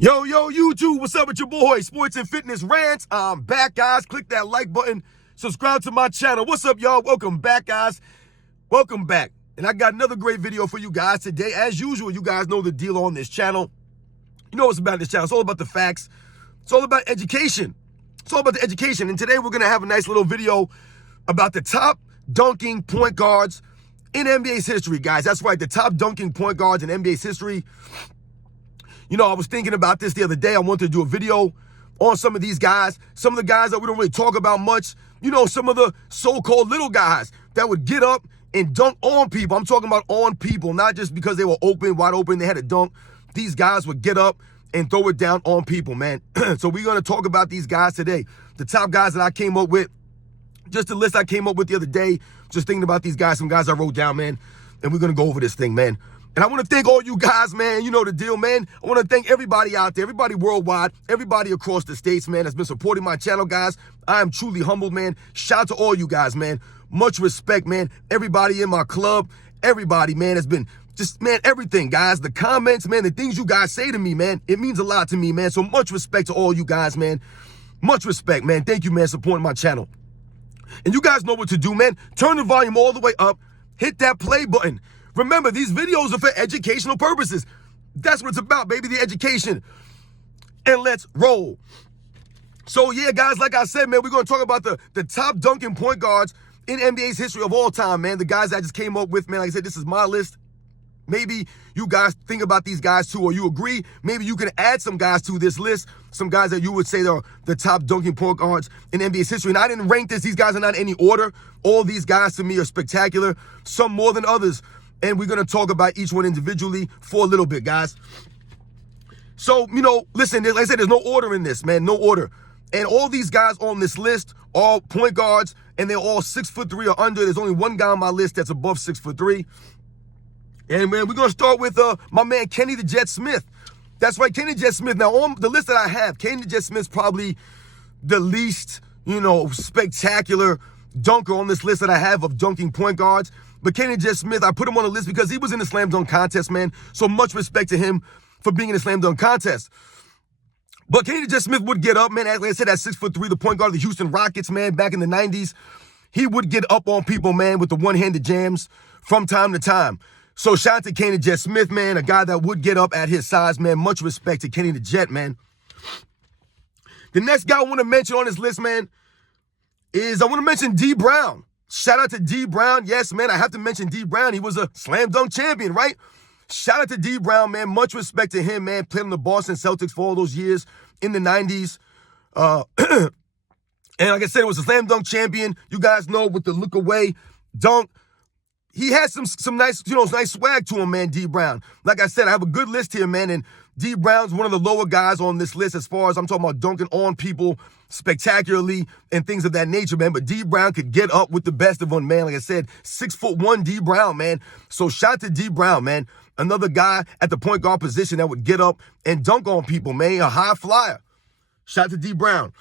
Yo, YouTube, what's up with your boy, Sports and Fitness Rants? I'm back, guys. Click that like button. Subscribe to my channel. What's up, y'all? Welcome back, guys. Welcome back. And I got another great video for you guys today. As usual, you guys know the deal on this channel. You know what's about this channel. It's all about the facts. It's all about education. It's all about the education. And today we're going to have a nice little video about the top dunking point guards in NBA's history, guys. That's right, the top dunking point guards in NBA's history. You know, I was thinking about this the other day. I wanted to do a video on some of these guys, some of the guys that we don't really talk about much. You know, some of the so-called little guys that would get up and dunk on people. I'm talking about on people, not just because they were open, wide open, they had a dunk. These guys would get up and throw it down on people, man. So we're going to talk about these guys today. The top guys that I came up with, just the list I came up with the other day, just thinking about these guys, some guys I wrote down, man. And we're going to go over this thing, man. And I want to thank all you guys, man. You know the deal, man. I want to thank everybody out there, everybody worldwide, everybody across the states, man, that's been supporting my channel, guys. I am truly humbled, man. Shout out to all you guys, man. Much respect, man. Everybody in my club, everybody, man, has been just, man, everything, guys. The comments, man, the things you guys say to me, man, it means a lot to me, man. So much respect to all you guys, man. Much respect, man. Thank you, man, supporting my channel. And you guys know what to do, man. Turn the volume all the way up. Hit that play button. Remember, these videos are for educational purposes. That's what it's about, baby, the education. And let's roll. So, yeah, guys, like I said, man, we're going to talk about the top dunking point guards in NBA's history of all time, man. The guys I just came up with, man. Like I said, this is my list. Maybe you guys think about these guys too, or you agree. Maybe you can add some guys to this list, some guys that you would say are the top dunking point guards in NBA's history. And I didn't rank this. These guys are not in any order. All these guys to me are spectacular, some more than others. And we're going to talk about each one individually for a little bit, guys. So, you know, listen, like I said, there's no order in this, man, no order. And all these guys on this list, all point guards, and they're all 6'3" or under. There's only one guy on my list that's above 6'3". And, man, we're going to start with my man, Kenny the Jet Smith. That's right, Kenny Jet Smith. Now, on the list that I have, Kenny the Jet Smith's probably the least, you know, spectacular dunker on this list that I have of dunking point guards. But Kenny Jet Smith, I put him on the list because he was in the slam dunk contest, man. So much respect to him for being in the slam dunk contest. But Kenny Jet Smith would get up, man. Like I said, at 6'3", the point guard of the Houston Rockets, man, back in the 90s. He would get up on people, man, with the one-handed jams from time to time. So shout out to Kenny Jet Smith, man, a guy that would get up at his size, man. Much respect to Kenny the Jet, man. The next guy I want to mention on this list, man, is I want to mention D. Brown. Shout out to D. Brown. Yes, man, I have to mention D. Brown. He was a slam dunk champion, right? Shout out to D. Brown, man. Much respect to him, man. Played on the Boston Celtics for all those years in the 90s. And like I said, it was a slam dunk champion. You guys know with the look away dunk. He had some nice, you know, nice swag to him, man, D. Brown. Like I said, I have a good list here, man, and D. Brown's one of the lower guys on this list as far as I'm talking about dunking on people spectacularly and things of that nature, man. But D. Brown could get up with the best of one, man. Like I said, 6'1" D. Brown, man. So shout out to D. Brown, man. Another guy at the point guard position that would get up and dunk on people, man. A high flyer. Shout out to D. Brown.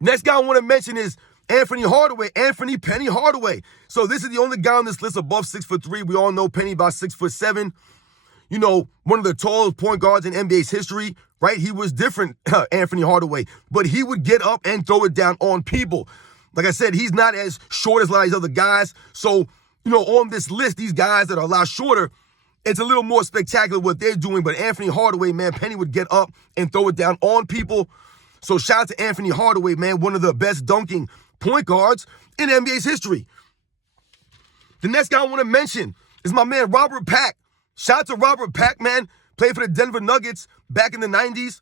Next guy I want to mention is Anthony Hardaway, Anthony Penny Hardaway. So this is the only guy on this list above 6'3". We all know Penny about 6'7". You know, one of the tallest point guards in NBA's history, right? He was different, Anthony Hardaway, but he would get up and throw it down on people. Like I said, he's not as short as a lot of these other guys. So, you know, on this list, these guys that are a lot shorter, it's a little more spectacular what they're doing. But Anthony Hardaway, man, Penny would get up and throw it down on people. So shout out to Anthony Hardaway, man, one of the best dunking point guards in NBA's history. The next guy I want to mention is my man, Robert Pack. Shout out to Robert Pack, man. Played for the Denver Nuggets back in the 90s.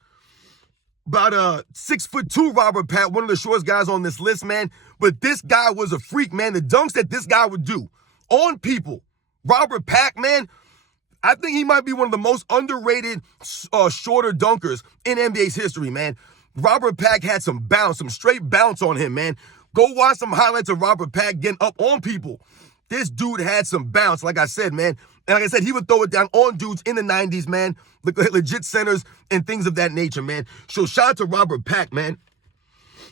About 6'2", Robert Pack, one of the shortest guys on this list, man. But this guy was a freak, man. The dunks that this guy would do on people. Robert Pack, man, I think he might be one of the most underrated shorter dunkers in NBA's history, man. Robert Pack had some bounce, some straight bounce on him, man. Go watch some highlights of Robert Pack getting up on people. This dude had some bounce, like I said, man. And like I said, he would throw it down on dudes in the 90s, man. Legit centers and things of that nature, man. So shout out to Robert Pack, man.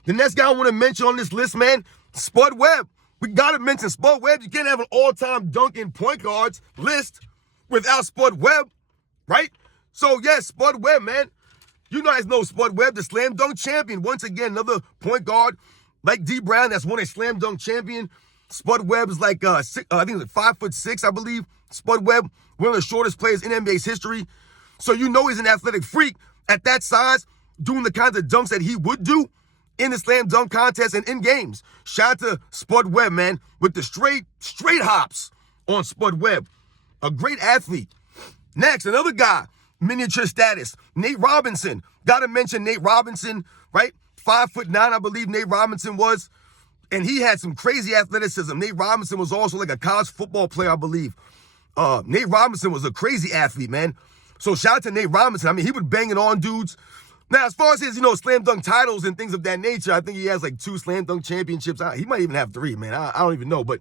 The next guy I want to mention on this list, man, Spud Webb. We got to mention Spud Webb. You can't have an all-time dunking point guards list without Spud Webb, right? So, yes, Spud Webb, man. You guys know Spud Webb, the slam dunk champion. Once again, another point guard like D Brown that's won a slam dunk champion. Spud Webb is like, I think it's like 5'6", I believe. Spud Webb, one of the shortest players in NBA's history. So you know he's an athletic freak at that size, doing the kinds of dunks that he would do in the slam dunk contest and in games. Shout out to Spud Webb, man, with the straight hops on Spud Webb. A great athlete. Next, another guy, miniature status, Nate Robinson. Got to mention Nate Robinson, right? 5'9", I believe Nate Robinson was. And he had some crazy athleticism. Nate Robinson was also like a college football player, I believe. Nate Robinson was a crazy athlete, man. So shout out to Nate Robinson. I mean, he was banging on dudes. Now, as far as his, slam dunk titles and things of that nature, I think he has like 2 slam dunk championships. He might even have 3, man. I don't even know. But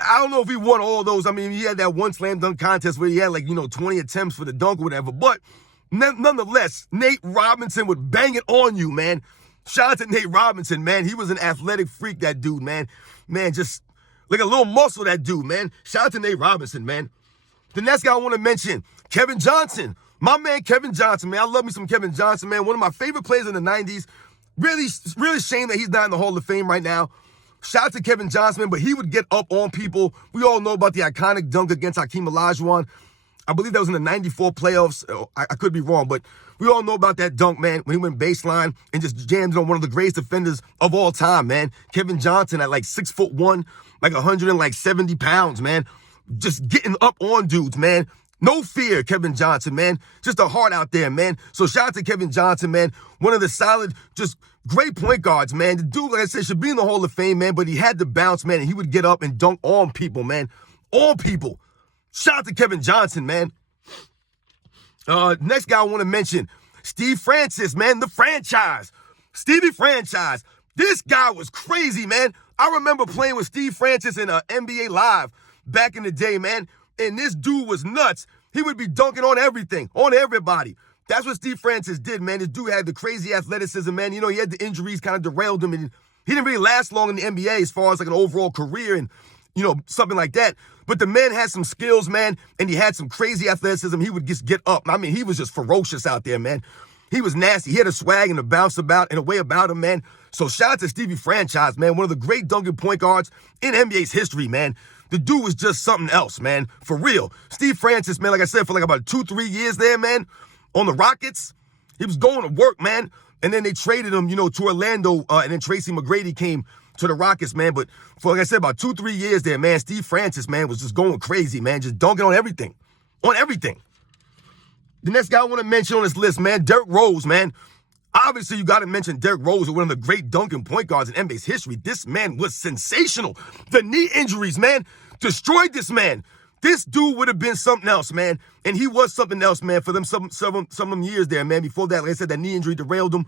I don't know if he won all those. I mean, he had that one slam dunk contest where he had like, 20 attempts for the dunk or whatever. But nonetheless, Nate Robinson would bang it on you, man. Shout out to Nate Robinson, man. He was an athletic freak, that dude, man. Man, just like a little muscle, that dude, man. Shout out to Nate Robinson, man. The next guy I want to mention, Kevin Johnson. My man, Kevin Johnson, man. I love me some Kevin Johnson, man. One of my favorite players in the 90s. Really, really shame that he's not in the Hall of Fame right now. Shout out to Kevin Johnson, man, but he would get up on people. We all know about the iconic dunk against Hakeem Olajuwon. I believe that was in the 94 playoffs. I could be wrong, but we all know about that dunk, man, when he went baseline and just jammed on one of the greatest defenders of all time, man. Kevin Johnson at like 6'1", like 170 pounds, man. Just getting up on dudes, man. No fear, Kevin Johnson, man. Just a heart out there, man. So shout out to Kevin Johnson, man. One of the solid, just great point guards, man. The dude, like I said, should be in the Hall of Fame, man, but he had to bounce, man, and he would get up and dunk on people, man. On people. Shout out to Kevin Johnson, man. Next guy I want to mention, Steve Francis, man, the franchise. Stevie Franchise. This guy was crazy, man. I remember playing with Steve Francis in NBA Live back in the day, man. And this dude was nuts. He would be dunking on everything, on everybody. That's what Steve Francis did, man. This dude had the crazy athleticism, man. He had the injuries kind of derailed him, and he didn't really last long in the NBA as far as like an overall career and, something like that. But the man had some skills, man, and he had some crazy athleticism. He would just get up. I mean, he was just ferocious out there, man. He was nasty. He had a swag and a bounce about and a way about him, man. So shout out to Stevie Franchise, man. One of the great dunking point guards in NBA's history, man. The dude was just something else, man. For real. Steve Francis, man, like I said, for like about 2-3 years there, man, on the Rockets, he was going to work, man. And then they traded him, to Orlando, and then Tracy McGrady came to the Rockets, man. But for, like I said, about 2-3 years there, man, Steve Francis, man, was just going crazy, man. Just dunking on everything. On everything. The next guy I want to mention on this list, man, Derrick Rose, man. Obviously, you got to mention Derrick Rose, one of the great dunking point guards in NBA's history. This man was sensational. The knee injuries, man, destroyed this man. This dude would have been something else, man. And he was something else, man, for them some of them years there, man. Before that, like I said, that knee injury derailed him.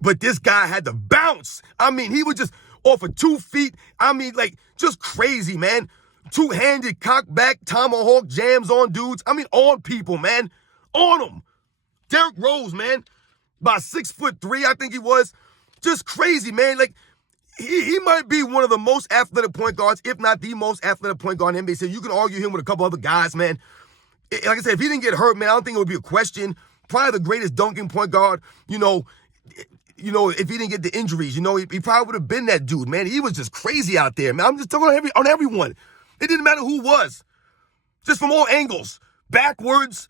But this guy had to bounce. I mean, he would just off of 2 feet. I mean, like, just crazy, man. Two-handed, cock back, tomahawk jams on dudes. I mean, on people, man. On them. Derrick Rose, man. About 6'3", I think he was. Just crazy, man. Like, he might be one of the most athletic point guards, if not the most athletic point guard in NBA. So you can argue him with a couple other guys, man. Like I said, if he didn't get hurt, man, I don't think it would be a question. Probably the greatest dunking point guard, if he didn't get the injuries, he probably would have been that dude, man. He was just crazy out there, man. I'm just talking on everyone. It didn't matter who was. Just from all angles. Backwards.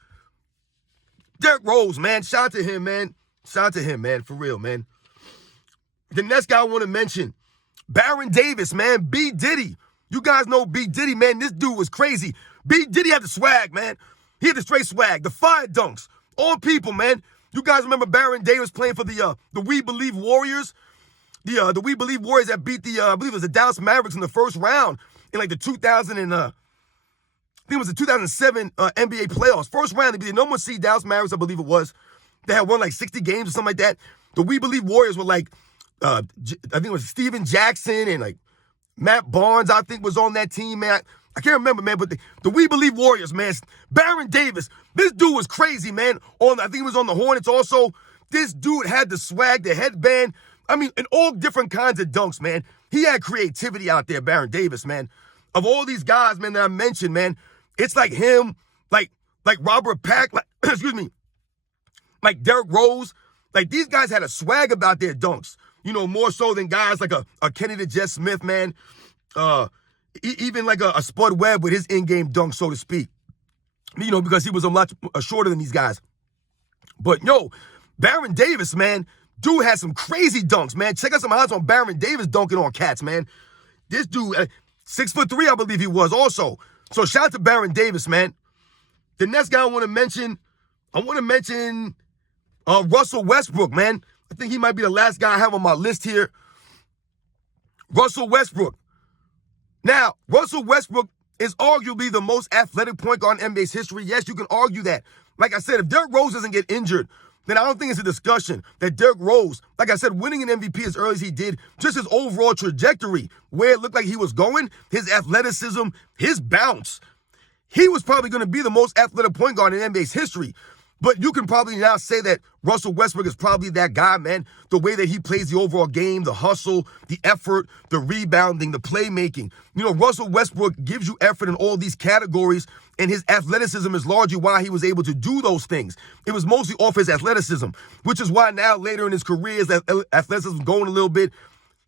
Derrick Rose, man. Shout out to him, man. Shout out to him, man. For real, man. The next guy I want to mention, Baron Davis, man. B. Diddy. You guys know B. Diddy, man. This dude was crazy. B. Diddy had the swag, man. He had the straight swag. The fire dunks. On people, man. You guys remember Baron Davis playing for the We Believe Warriors? The We Believe Warriors that beat I believe it was the Dallas Mavericks in the first round in like the 2007 NBA playoffs. First round, they beat the number 1 seed Dallas Mavericks, I believe it was. They had won like 60 games or something like that. The We Believe Warriors were like, I think it was Steven Jackson and like Matt Barnes, I think, was on that team, man. I can't remember, man, but the We Believe Warriors, man. Baron Davis, this dude was crazy, man. I think he was on the Hornets also. This dude had the swag, the headband. I mean, and all different kinds of dunks, man. He had creativity out there, Baron Davis, man. Of all these guys, man, that I mentioned, man, it's like him, like Robert Pack, excuse me, like Derrick Rose. Like, these guys had a swag about their dunks, you know, more so than guys like a Kenny the Jet Smith, man. Even like a Spud Webb with his in-game dunk, so to speak. You know, because he was a lot shorter than these guys. But, yo, Baron Davis, man, dude had some crazy dunks, man. Check out some highlights on Baron Davis dunking on cats, man. This dude, 6'3", I believe he was also. So shout out to Baron Davis, man. The next guy I want to mention Russell Westbrook, man. I think he might be the last guy I have on my list here. Russell Westbrook. Now, Russell Westbrook is arguably the most athletic point guard in NBA's history. Yes, you can argue that. Like I said, if Derrick Rose doesn't get injured, then I don't think it's a discussion that Derrick Rose, like I said, winning an MVP as early as he did, just his overall trajectory, where it looked like he was going, his athleticism, his bounce, he was probably going to be the most athletic point guard in NBA's history. But you can probably now say that Russell Westbrook is probably that guy, man. The way that he plays the overall game, the hustle, the effort, the rebounding, the playmaking. You know, Russell Westbrook gives you effort in all these categories, and his athleticism is largely why he was able to do those things. It was mostly off his athleticism, which is why now later in his career, his athleticism going a little bit.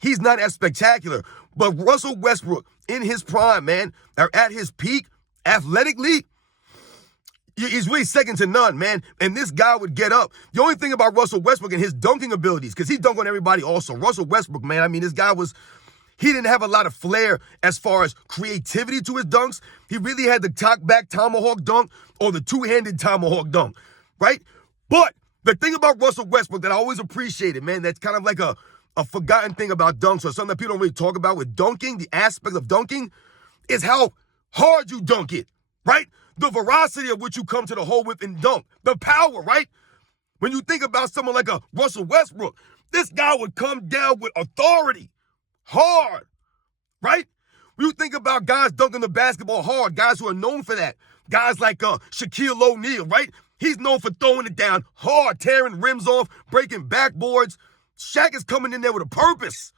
He's not as spectacular. But Russell Westbrook, in his prime, man, or at his peak, athletically, he's really second to none, man. And this guy would get up. The only thing about Russell Westbrook and his dunking abilities, because he dunked on everybody also. Russell Westbrook, man, I mean, this guy he didn't have a lot of flair as far as creativity to his dunks. He really had the back tomahawk dunk or the two-handed tomahawk dunk, right? But the thing about Russell Westbrook that I always appreciated, man, that's kind of like a forgotten thing about dunks, or something that people don't really talk about with dunking, the aspect of dunking, is how hard you dunk it, right? The veracity of which you come to the hole with and dunk. The power, right? When you think about someone like a Russell Westbrook, this guy would come down with authority, hard, right? When you think about guys dunking the basketball hard, guys who are known for that, guys like Shaquille O'Neal, right? He's known for throwing it down hard, tearing rims off, breaking backboards. Shaq is coming in there with a purpose,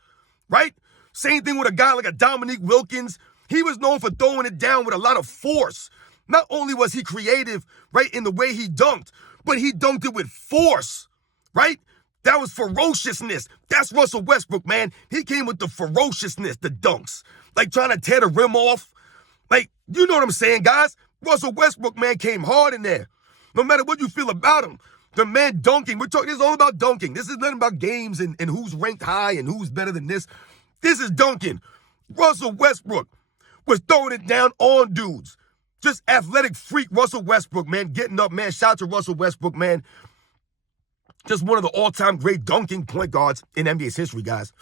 right? Same thing with a guy like a Dominique Wilkins. He was known for throwing it down with a lot of force. Not only was he creative, right, in the way he dunked, but he dunked it with force, right? That was ferociousness. That's Russell Westbrook, man. He came with the ferociousness, the dunks, like trying to tear the rim off. Like, you know what I'm saying, guys? Russell Westbrook, man, came hard in there. No matter what you feel about him, the man dunking. This is all about dunking. This is nothing about games and who's ranked high and who's better than this. This is dunking. Russell Westbrook was throwing it down on dudes. Just athletic freak Russell Westbrook, man, getting up, man. Shout out to Russell Westbrook, man. Just one of the all-time great dunking point guards in NBA's history, guys.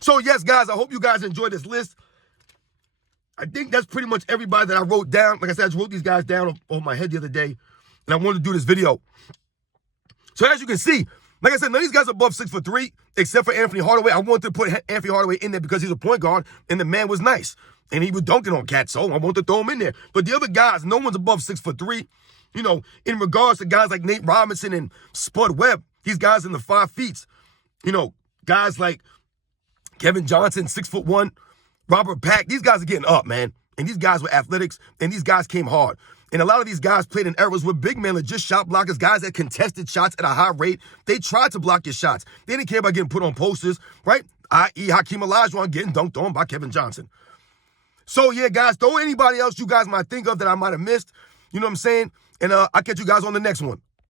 So, yes, guys, I hope you guys enjoyed this list. I think that's pretty much everybody that I wrote down. Like I said, I just wrote these guys down on my head the other day, and I wanted to do this video. So, as you can see, like I said, none of these guys are above 6'3", except for Anthony Hardaway. I wanted to put Anthony Hardaway in there because he's a point guard, and the man was nice. And he was dunking on cats, so I wanted to throw him in there. But the other guys, no one's above 6'3". You know, in regards to guys like Nate Robinson and Spud Webb, these guys in the 5 feet. You know, guys like Kevin Johnson, 6'1", Robert Pack, these guys are getting up, man. And these guys were athletics, and these guys came hard. And a lot of these guys played in eras where big men are just shot blockers, guys that contested shots at a high rate. They tried to block your shots. They didn't care about getting put on posters, right? I.e. Hakeem Olajuwon getting dunked on by Kevin Johnson. So, yeah, guys, throw anybody else you guys might think of that I might have missed. You know what I'm saying? And I'll catch you guys on the next one.